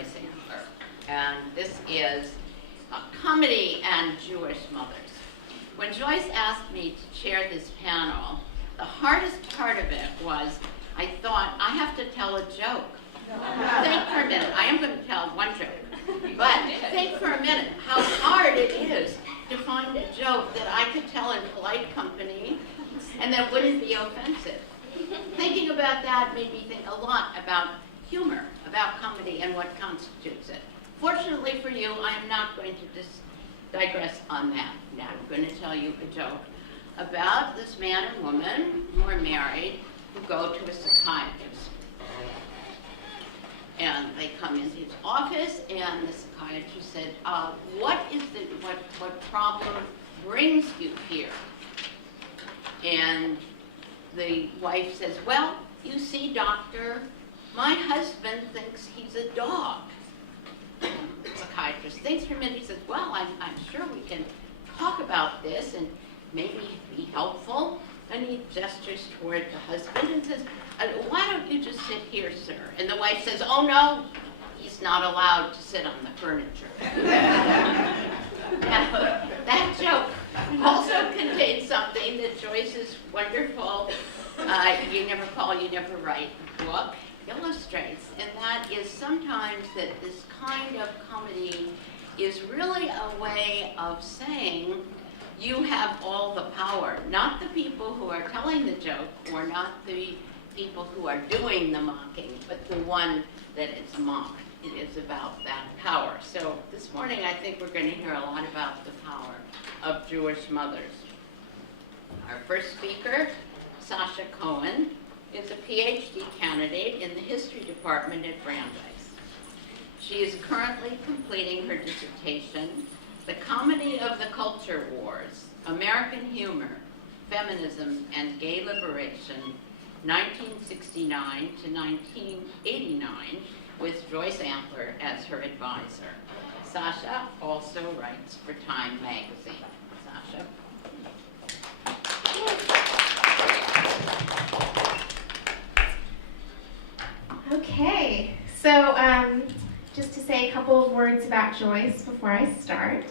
Joyce Antler, and this is Comedy and Jewish Mothers. When Joyce asked me to chair this panel, the hardest part of it was I thought, I have to tell a joke. Think for a minute. I am going to tell one joke. But think for a minute how hard it is to find a joke that I could tell in polite company and that wouldn't be offensive. Thinking about that made me think a lot about humor, about comedy, and what constitutes it. Fortunately for you, I am not going to digress on that. Now I'm going to tell you a joke about this man and woman who are married who go to a psychiatrist. And they come into his office, and the psychiatrist said, what problem brings you here? And the wife says, well, you see, doctor, my husband thinks he's a dog. The psychiatrist thinks for a minute. He says, well, I'm sure we can talk about this and maybe be helpful. And he gestures toward the husband and says, why don't you just sit here, sir? And the wife says, oh, no, he's not allowed to sit on the furniture. Now, that joke also contains something that Joyce's wonderful You Never Call, You Never Write book illustrates, and that is sometimes that this kind of comedy is really a way of saying you have all the power, not the people who are telling the joke or not the people who are doing the mocking, but the one that is mocked. It is about that power. So this morning I think we're going to hear a lot about the power of Jewish mothers. Our first speaker, Sasha Cohen, is a PhD candidate in the history department at Brandeis. She is currently completing her dissertation, The Comedy of the Culture Wars, American Humor, Feminism, and Gay Liberation, 1969 to 1989, with Joyce Antler as her advisor. Sasha also writes for Time magazine. Sasha. Okay, so just to say a couple of words about Joyce before I start.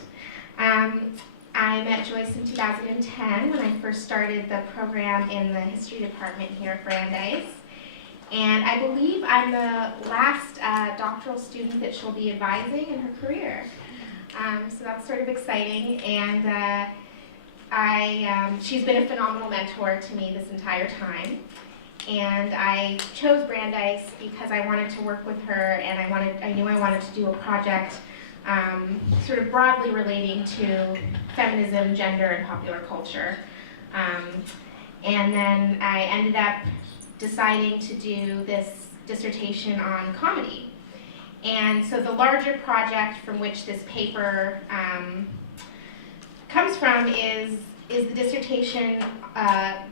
I met Joyce in 2010 when I first started the program in the history department here at Brandeis. And I believe I'm the last doctoral student that she'll be advising in her career. So that's sort of exciting. And she's been a phenomenal mentor to me this entire time. And I chose Brandeis because I wanted to work with her, and I knew I wanted to do a project sort of broadly relating to feminism, gender, and popular culture. And then I ended up deciding to do this dissertation on comedy. And so the larger project from which this paper comes from is the dissertation,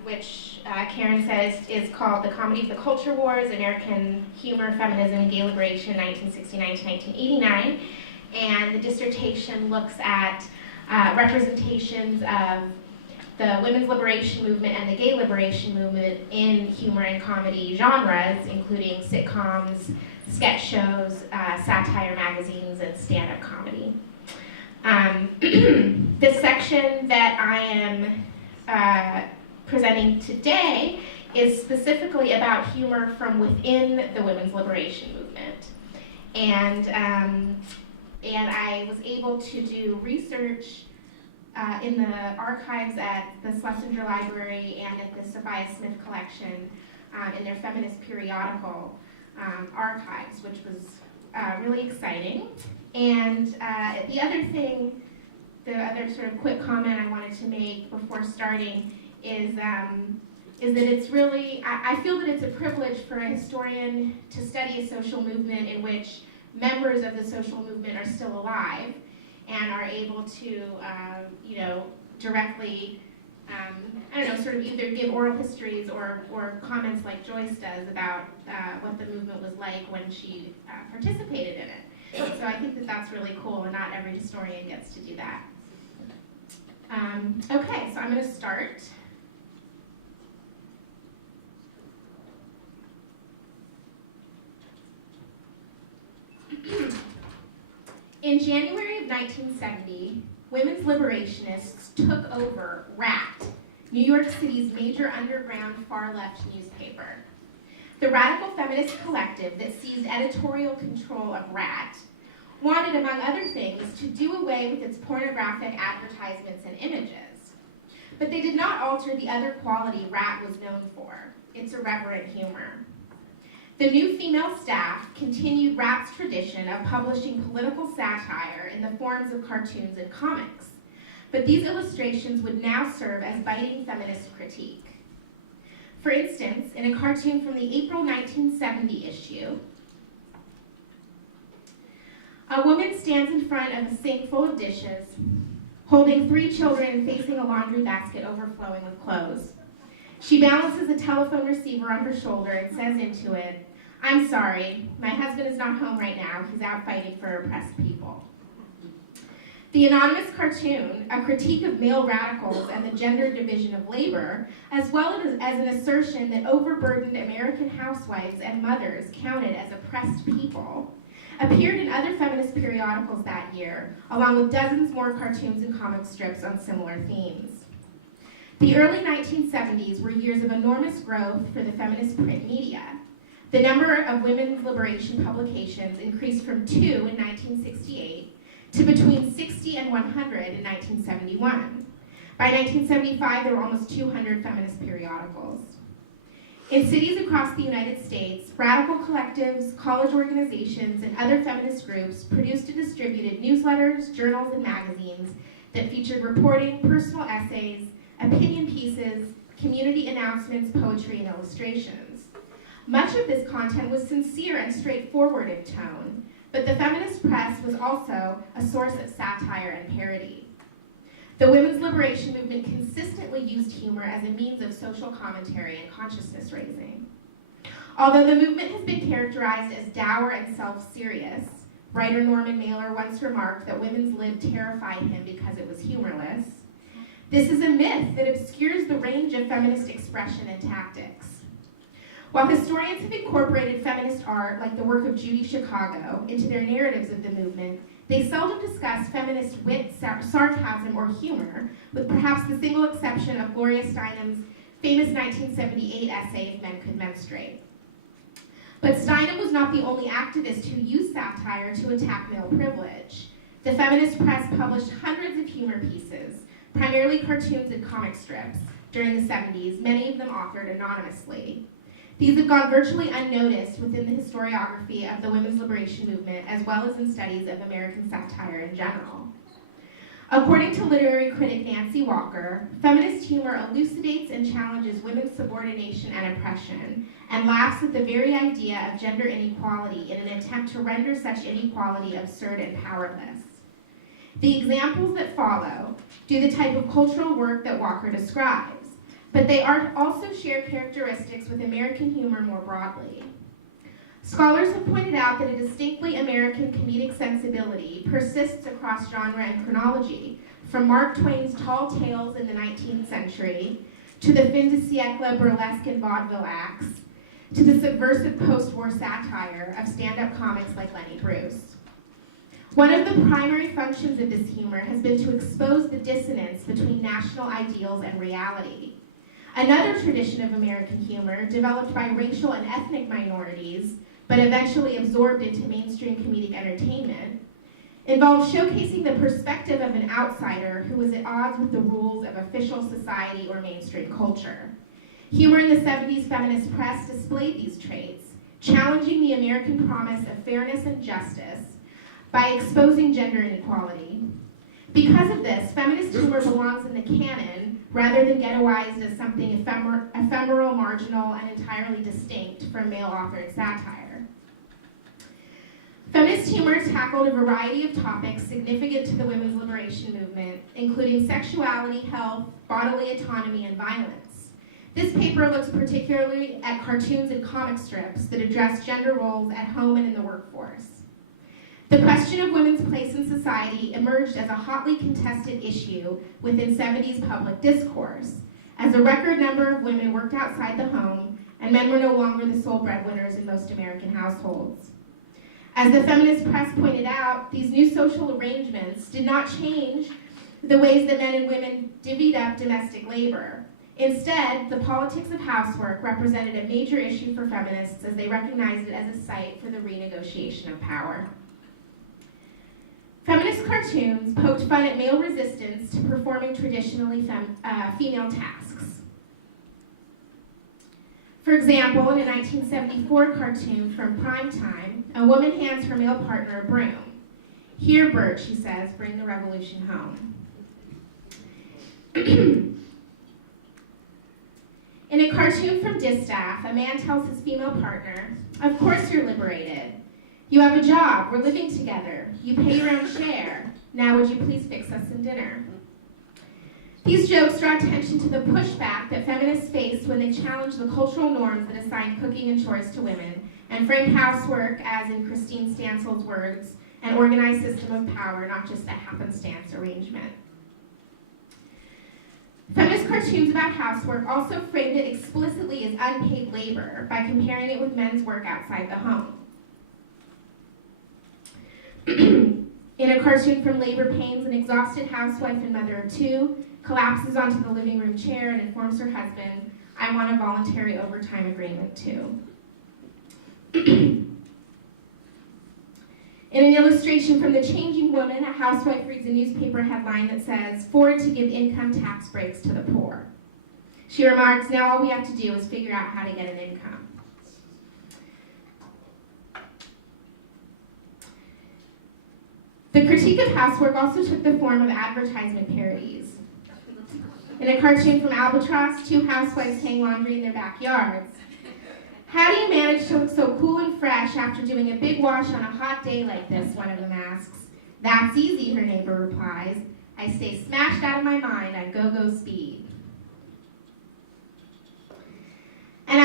which Karen says is called The Comedy of the Culture Wars, American Humor, Feminism, and Gay Liberation, 1969 to 1989. And the dissertation looks at representations of the women's liberation movement and the gay liberation movement in humor and comedy genres, including sitcoms, sketch shows, satire magazines, and stand-up comedy. The section that I am presenting today is specifically about humor from within the women's liberation movement. And I was able to do research in the archives at the Schlesinger Library and at the Sophia Smith Collection in their feminist periodical archives, which was really exciting. And the other sort of quick comment I wanted to make before starting is that it's really, I feel that it's a privilege for a historian to study a social movement in which members of the social movement are still alive and are able to, directly, sort of either give oral histories or comments like Joyce does about what the movement was like when she participated in it. So I think that that's really cool, and not every historian gets to do that. Okay, so I'm going to start. In January of 1970, women's liberationists took over RAT, New York City's major underground far-left newspaper. The radical feminist collective that seized editorial control of RAT wanted, among other things, to do away with its pornographic advertisements and images. But they did not alter the other quality RAT was known for, its irreverent humor. The new female staff continued RAT's tradition of publishing political satire in the forms of cartoons and comics, but these illustrations would now serve as biting feminist critique. For instance, in a cartoon from the April 1970 issue, a woman stands in front of a sink full of dishes, holding 3 children and facing a laundry basket overflowing with clothes. She balances a telephone receiver on her shoulder and says into it, "I'm sorry, my husband is not home right now. He's out fighting for oppressed people." The anonymous cartoon, a critique of male radicals and the gender division of labor, as well as an assertion that overburdened American housewives and mothers counted as oppressed people, appeared in other feminist periodicals that year, along with dozens more cartoons and comic strips on similar themes. The early 1970s were years of enormous growth for the feminist print media. The number of women's liberation publications increased from 2 in 1968 to between 60 and 100 in 1971. By 1975, there were almost 200 feminist periodicals. In cities across the United States, radical collectives, college organizations, and other feminist groups produced and distributed newsletters, journals, and magazines that featured reporting, personal essays, opinion pieces, community announcements, poetry, and illustrations. Much of this content was sincere and straightforward in tone, but the feminist press was also a source of satire and parody. The women's liberation movement consistently used humor as a means of social commentary and consciousness raising. Although the movement has been characterized as dour and self-serious, writer Norman Mailer once remarked that women's lib terrified him because it was humorless. This is a myth that obscures the range of feminist expression and tactics. While historians have incorporated feminist art, like the work of Judy Chicago, into their narratives of the movement, they seldom discuss feminist wit, sarcasm, or humor, with perhaps the single exception of Gloria Steinem's famous 1978 essay, If Men Could Menstruate. But Steinem was not the only activist who used satire to attack male privilege. The feminist press published hundreds of humor pieces, primarily cartoons and comic strips, during the 70s, many of them authored anonymously. These have gone virtually unnoticed within the historiography of the women's liberation movement, as well as in studies of American satire in general. According to literary critic Nancy Walker, feminist humor elucidates and challenges women's subordination and oppression, and laughs at the very idea of gender inequality in an attempt to render such inequality absurd and powerless. The examples that follow do the type of cultural work that Walker describes, but they also share characteristics with American humor more broadly. Scholars have pointed out that a distinctly American comedic sensibility persists across genre and chronology, from Mark Twain's tall tales in the 19th century, to the fin de siècle burlesque and vaudeville acts, to the subversive post-war satire of stand-up comics like Lenny Bruce. One of the primary functions of this humor has been to expose the dissonance between national ideals and reality. Another tradition of American humor, developed by racial and ethnic minorities, but eventually absorbed into mainstream comedic entertainment, involves showcasing the perspective of an outsider who is at odds with the rules of official society or mainstream culture. Humor in the 70s feminist press displayed these traits, challenging the American promise of fairness and justice by exposing gender inequality. Because of this, feminist humor belongs in the canon rather than ghettoized as something ephemeral, marginal, and entirely distinct from male-authored satire. Feminist humor tackled a variety of topics significant to the women's liberation movement, including sexuality, health, bodily autonomy, and violence. This paper looks particularly at cartoons and comic strips that address gender roles at home and in the workforce. The question of women's place in society emerged as a hotly contested issue within 70s public discourse, as a record number of women worked outside the home, and men were no longer the sole breadwinners in most American households. As the feminist press pointed out, these new social arrangements did not change the ways that men and women divvied up domestic labor. Instead, the politics of housework represented a major issue for feminists as they recognized it as a site for the renegotiation of power. Feminist cartoons poked fun at male resistance to performing traditionally female tasks. For example, in a 1974 cartoon from Primetime, a woman hands her male partner a broom. "Here, Bert," she says, "bring the revolution home." In a cartoon from Distaff, a man tells his female partner, "Of course you're liberated. You have a job, we're living together, you pay your own share. Now would you please fix us some dinner?" These jokes draw attention to the pushback that feminists face when they challenge the cultural norms that assign cooking and chores to women, and frame housework as, in Christine Stansel's words, an organized system of power, not just a happenstance arrangement. Feminist cartoons about housework also framed it explicitly as unpaid labor by comparing it with men's work outside the home. In a cartoon from Labor Pains, an exhausted housewife and mother of two collapses onto the living room chair and informs her husband, "I want a voluntary overtime agreement too." In an illustration from The Changing Woman, a housewife reads a newspaper headline that says, "Ford to give income tax breaks to the poor." She remarks, "Now all we have to do is figure out how to get an income." The critique of housework also took the form of advertisement parodies. In a cartoon from Albatross, two housewives hang laundry in their backyards. "How do you manage to look so cool and fresh after doing a big wash on a hot day like this?" one of them asks. "That's easy," her neighbor replies. "I stay smashed out of my mind on go-go speed." And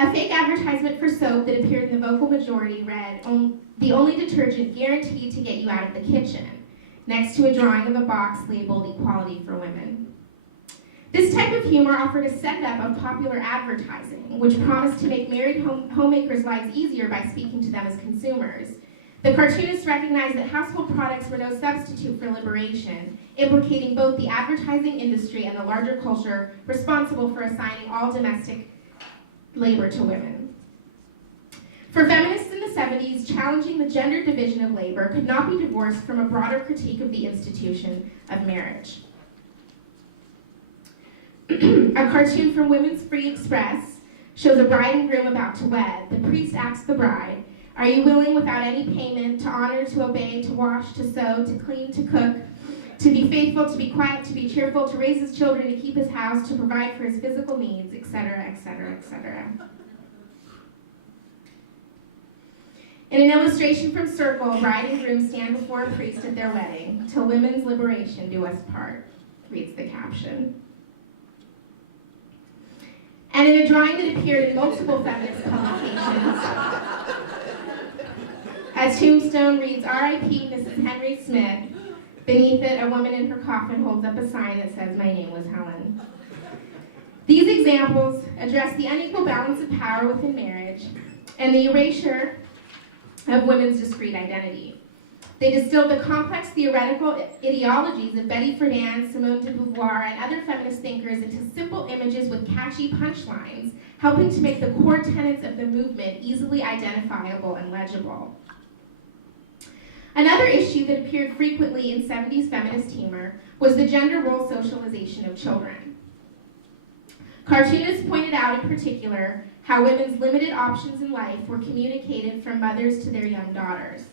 a fake advertisement for soap that appeared in the Vocal Majority read, "The only detergent guaranteed to get you out of the kitchen," next to a drawing of a box labeled "Equality for Women." This type of humor offered a send-up of popular advertising, which promised to make married homemakers' lives easier by speaking to them as consumers. The cartoonists recognized that household products were no substitute for liberation, implicating both the advertising industry and the larger culture responsible for assigning all domestic labor to women. For feminists in the 70s, challenging the gender division of labor could not be divorced from a broader critique of the institution of marriage. A cartoon from Women's Free Express shows a bride and groom about to wed. The priest asks the bride, "Are you willing without any payment to honor, to obey, to wash, to sew, to clean, to cook, to be faithful, to be quiet, to be cheerful, to raise his children, to keep his house, to provide for his physical needs, etc., etc., etc." In an illustration from Circle, bride and groom stand before a priest at their wedding. "Till women's liberation do us part," reads the caption. And in a drawing that appeared in multiple feminist publications, a tombstone reads, "R.I.P. Mrs. Henry Smith." Beneath it, a woman in her coffin holds up a sign that says, "My name was Helen." These examples address the unequal balance of power within marriage and the erasure of women's discrete identity. They distilled the complex theoretical ideologies of Betty Friedan, Simone de Beauvoir, and other feminist thinkers into simple images with catchy punchlines, helping to make the core tenets of the movement easily identifiable and legible. Another issue that appeared frequently in 70s feminist humor was the gender role socialization of children. Cartoonists pointed out in particular how women's limited options in life were communicated from mothers to their young daughters.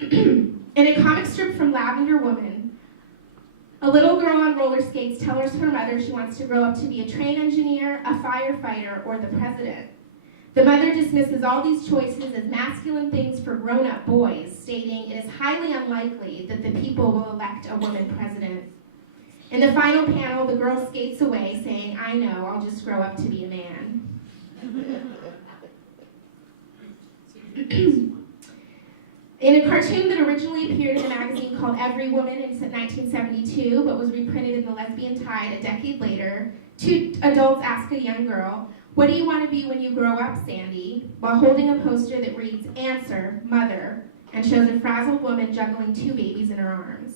In a comic strip from Lavender Woman, a little girl on roller skates tells her mother she wants to grow up to be a train engineer, a firefighter, or the president. The mother dismisses all these choices as masculine things for grown-up boys, stating it is highly unlikely that the people will elect a woman president. In the final panel, the girl skates away, saying, "I know, I'll just grow up to be a man." In a cartoon that originally appeared in a magazine called Every Woman in 1972, but was reprinted in The Lesbian Tide a decade later, two adults ask a young girl, "What do you want to be when you grow up, Sandy?" while holding a poster that reads, "Answer, Mother," and shows a frazzled woman juggling 2 babies in her arms.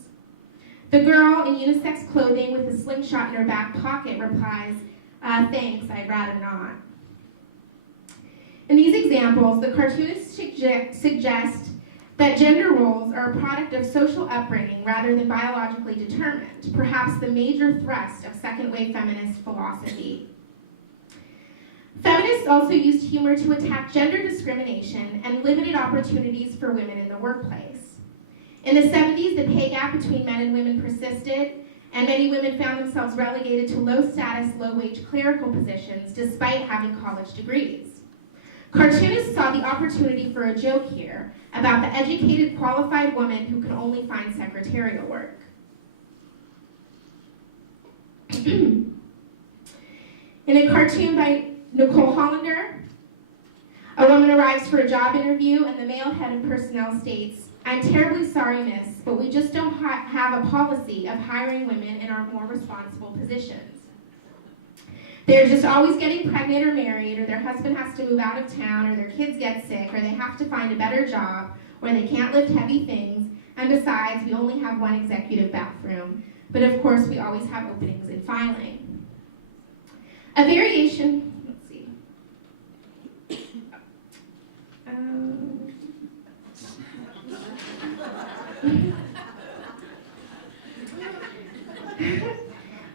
The girl, in unisex clothing with a slingshot in her back pocket, replies, "Thanks, I'd rather not." In these examples, the cartoonists suggest that gender roles are a product of social upbringing rather than biologically determined, perhaps the major thrust of second-wave feminist philosophy. Feminists also used humor to attack gender discrimination and limited opportunities for women in the workplace. In the 70s, the pay gap between men and women persisted, and many women found themselves relegated to low-status, low-wage clerical positions despite having college degrees. Cartoonists saw the opportunity for a joke here about the educated, qualified woman who can only find secretarial work. In a cartoon by Nicole Hollander, a woman arrives for a job interview and the male head of personnel states, "I'm terribly sorry, miss, but we just don't have a policy of hiring women in our more responsible positions. They're just always getting pregnant or married, or their husband has to move out of town, or their kids get sick, or they have to find a better job, or they can't lift heavy things, and besides, we only have 1 executive bathroom. But of course, we always have openings in filing." A variation, let's see.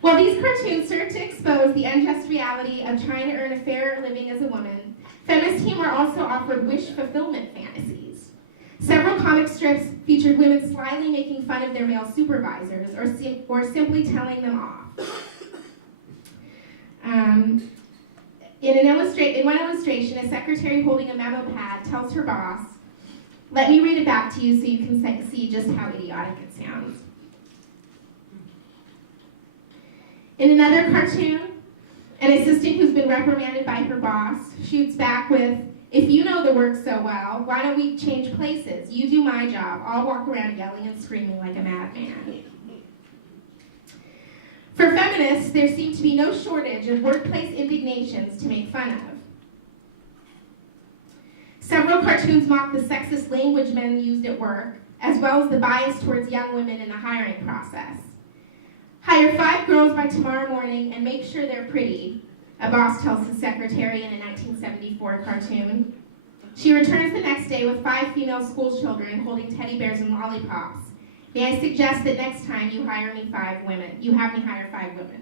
While these cartoons serve to expose the unjust reality of trying to earn a fair living as a woman, feminist humor also offered wish fulfillment fantasies. Several comic strips featured women slyly making fun of their male supervisors or simply telling them off. In one illustration, a secretary holding a memo pad tells her boss, "Let me read it back to you so you can see just how idiotic it sounds." In another cartoon, an assistant who's been reprimanded by her boss shoots back with, "If you know the work so well, why don't we change places? You do my job. I'll walk around yelling and screaming like a madman." For feminists, there seemed to be no shortage of workplace indignations to make fun of. Several cartoons mocked the sexist language men used at work, as well as the bias towards young women in the hiring process. "Hire 5 girls by tomorrow morning and make sure they're pretty," a boss tells his secretary in a 1974 cartoon. She returns the next day with 5 female school children holding teddy bears and lollipops. "May I suggest that next time you have me hire 5 women.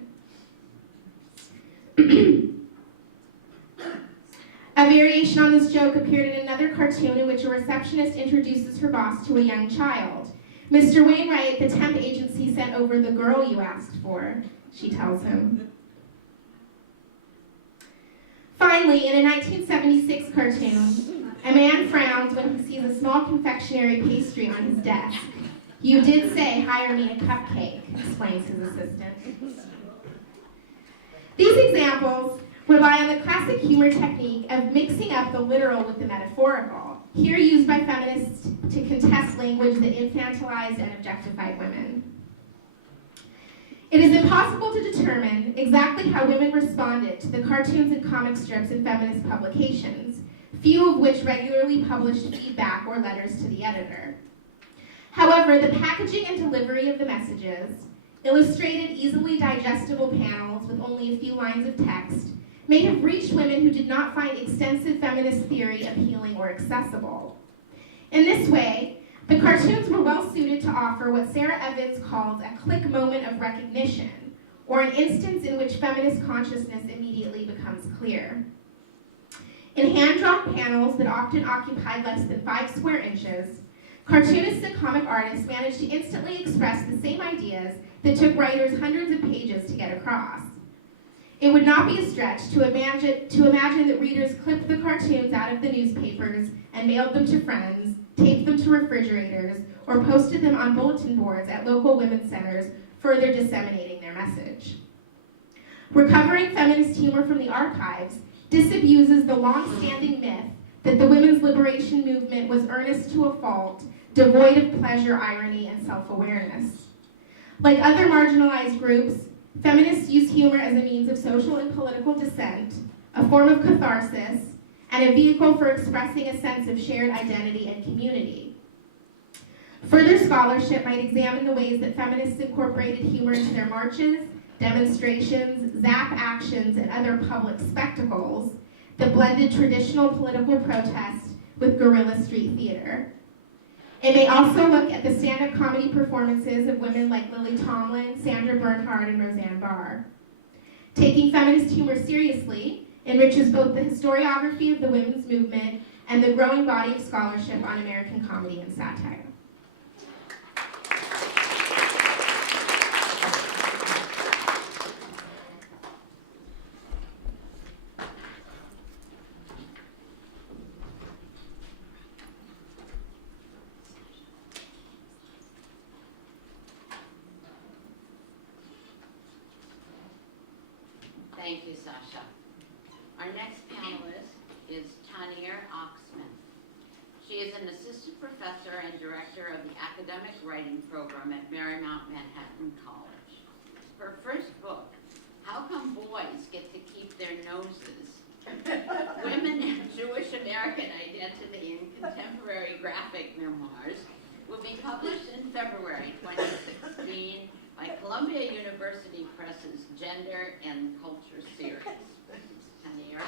A variation on this joke appeared in another cartoon in which a receptionist introduces her boss to a young child. "Mr. Wainwright, the temp agency sent over the girl you asked for," she tells him. Finally, in a 1976 cartoon, a man frowns when he sees a small confectionery pastry on his desk. "You did say, 'Hire me a cupcake,'" explains his assistant. These examples rely on the classic humor technique of mixing up the literal with the metaphorical, here used by feminists to contest language that infantilized and objectified women. It is impossible to determine exactly how women responded to the cartoons and comic strips in feminist publications, few of which regularly published feedback or letters to the editor. However, the packaging and delivery of the messages, illustrated, easily digestible panels with only a few lines of text, may have reached women who did not find extensive feminist theory appealing or accessible. In this way, the cartoons were well suited to offer what Sarah Evans calls a click moment of recognition, or an instance in which feminist consciousness immediately becomes clear. In hand-drawn panels that often occupied less than 5 square inches, cartoonists and comic artists managed to instantly express the same ideas that took writers hundreds of pages to get across. It would not be a stretch to imagine that readers clipped the cartoons out of the newspapers and mailed them to friends, taped them to refrigerators, or posted them on bulletin boards at local women's centers, further disseminating their message. Recovering feminist humor from the archives disabuses the long-standing myth that the women's liberation movement was earnest to a fault, devoid of pleasure, irony, and self-awareness. Like other marginalized groups, feminists use humor as a means of social and political dissent, a form of catharsis, and a vehicle for expressing a sense of shared identity and community. Further scholarship might examine the ways that feminists incorporated humor into their marches, demonstrations, ZAP actions, and other public spectacles that blended traditional political protest with guerrilla street theater. It may also look at the stand-up comedy performances of women like Lily Tomlin, Sandra Bernhard, and Roseanne Barr. Taking feminist humor seriously enriches both the historiography of the women's movement and the growing body of scholarship on American comedy and satire. Thank you, Sasha. Our next panelist is Tanir Oxman. She is an assistant professor and director of the academic writing program at Marymount Manhattan College. Her first book, How Come Boys Get to Keep Their Noses? Women and Jewish American Identity in Contemporary Graphic Memoirs, will be published in February 2016 by Columbia University Press's Gender and Culture series. Tanir.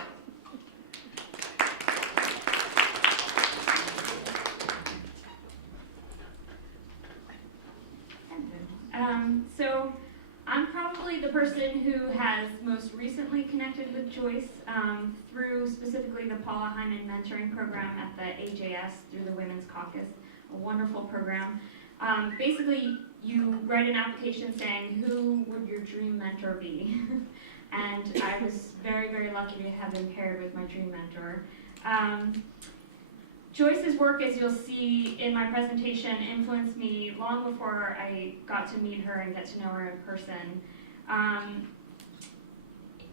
So I'm probably the person who has most recently connected with Joyce through specifically the Paula Hyman mentoring program at the AJS through the Women's Caucus, a wonderful program. Basically, you write an application saying, who would your dream mentor be? And I was very, very lucky to have been paired with my dream mentor. Joyce's work, as you'll see in my presentation, influenced me long before I got to meet her and get to know her in person.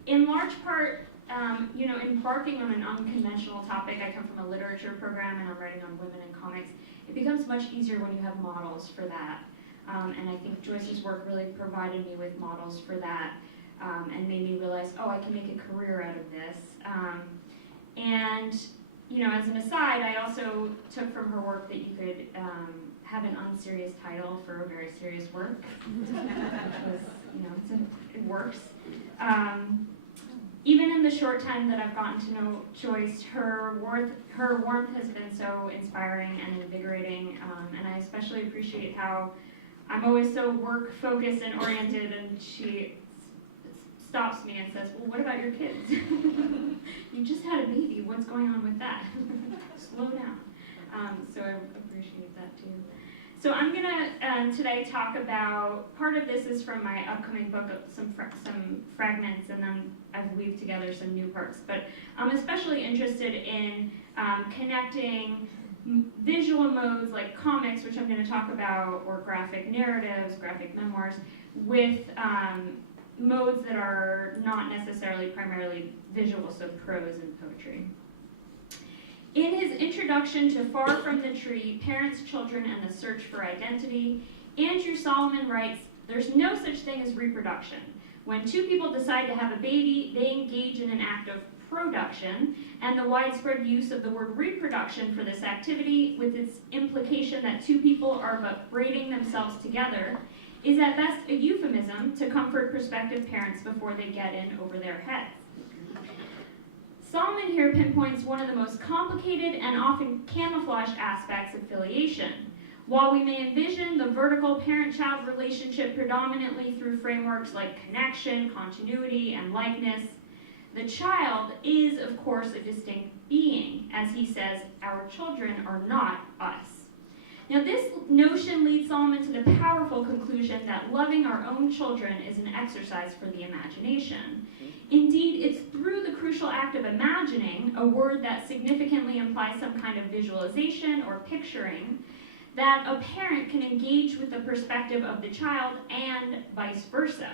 In large part, embarking on an unconventional topic, I come from a literature program and I'm writing on women in comics, it becomes much easier when you have models for that. And I think Joyce's work really provided me with models for that and made me realize, oh, I can make a career out of this. As an aside, I also took from her work that you could have an unserious title for a very serious work, which was, it works. Even in the short time that I've gotten to know Joyce, her warmth has been so inspiring and invigorating, and I especially appreciate how I'm always so work-focused and oriented, and she stops me and says, well, what about your kids? You just had a baby, what's going on with that? Slow down. So I appreciate that too. So I'm gonna today talk about, part of this is from my upcoming book, some fragments, and then I've weaved together some new parts. But I'm especially interested in connecting visual modes like comics, which I'm gonna talk about, or graphic narratives, graphic memoirs, with modes that are not necessarily primarily visual, so prose and poetry. In his introduction to Far From the Tree, Parents, Children, and the Search for Identity, Andrew Solomon writes, there's no such thing as reproduction. When two people decide to have a baby, they engage in an act of production, and the widespread use of the word reproduction for this activity, with its implication that two people are but braiding themselves together, is at best a euphemism to comfort prospective parents before they get in over their heads. Solomon here pinpoints one of the most complicated and often camouflaged aspects of filiation. While we may envision the vertical parent-child relationship predominantly through frameworks like connection, continuity, and likeness, the child is, of course, a distinct being. As he says, our children are not us. Now, this notion leads Solomon to the powerful conclusion that loving our own children is an exercise for the imagination. Indeed, it's through the crucial act of imagining, a word that significantly implies some kind of visualization or picturing, that a parent can engage with the perspective of the child and vice versa.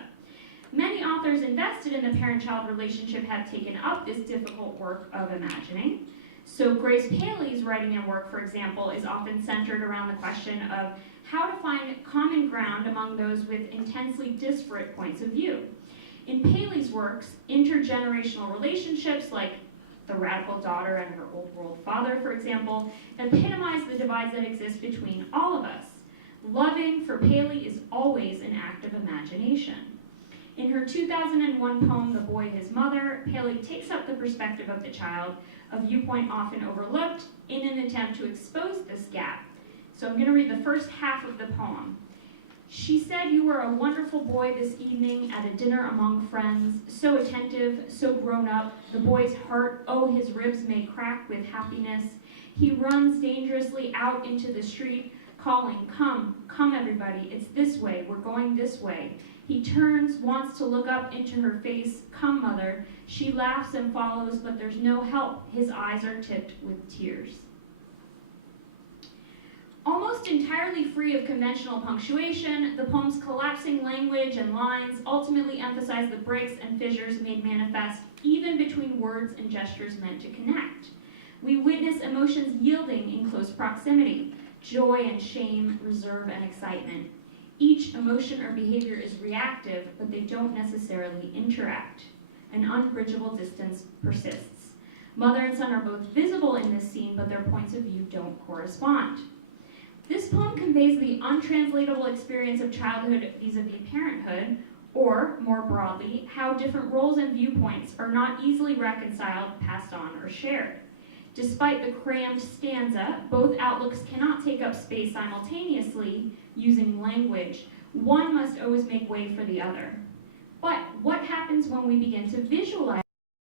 Many authors invested in the parent-child relationship have taken up this difficult work of imagining. So Grace Paley's writing and work, for example, is often centered around the question of how to find common ground among those with intensely disparate points of view. In Paley's works, intergenerational relationships like the radical daughter and her old world father, for example, epitomize the divides that exist between all of us. Loving, for Paley, is always an act of imagination. In her 2001 poem, The Boy, His Mother, Paley takes up the perspective of the child, a viewpoint often overlooked, in an attempt to expose this gap. So I'm going to read the first half of the poem. She said you were a wonderful boy this evening at a dinner among friends, so attentive, so grown up, the boy's heart, oh, his ribs may crack with happiness. He runs dangerously out into the street, calling, come, come everybody, it's this way, we're going this way. He turns, wants to look up into her face, come mother. She laughs and follows, but there's no help. His eyes are tipped with tears. Almost entirely free of conventional punctuation, the poem's collapsing language and lines ultimately emphasize the breaks and fissures made manifest even between words and gestures meant to connect. We witness emotions yielding in close proximity, joy and shame, reserve and excitement. Each emotion or behavior is reactive, but they don't necessarily interact. An unbridgeable distance persists. Mother and son are both visible in this scene, but their points of view don't correspond. This poem conveys the untranslatable experience of childhood vis-a-vis parenthood, or, more broadly, how different roles and viewpoints are not easily reconciled, passed on, or shared. Despite the crammed stanza, both outlooks cannot take up space simultaneously using language. One must always make way for the other. But what happens when we begin to visualize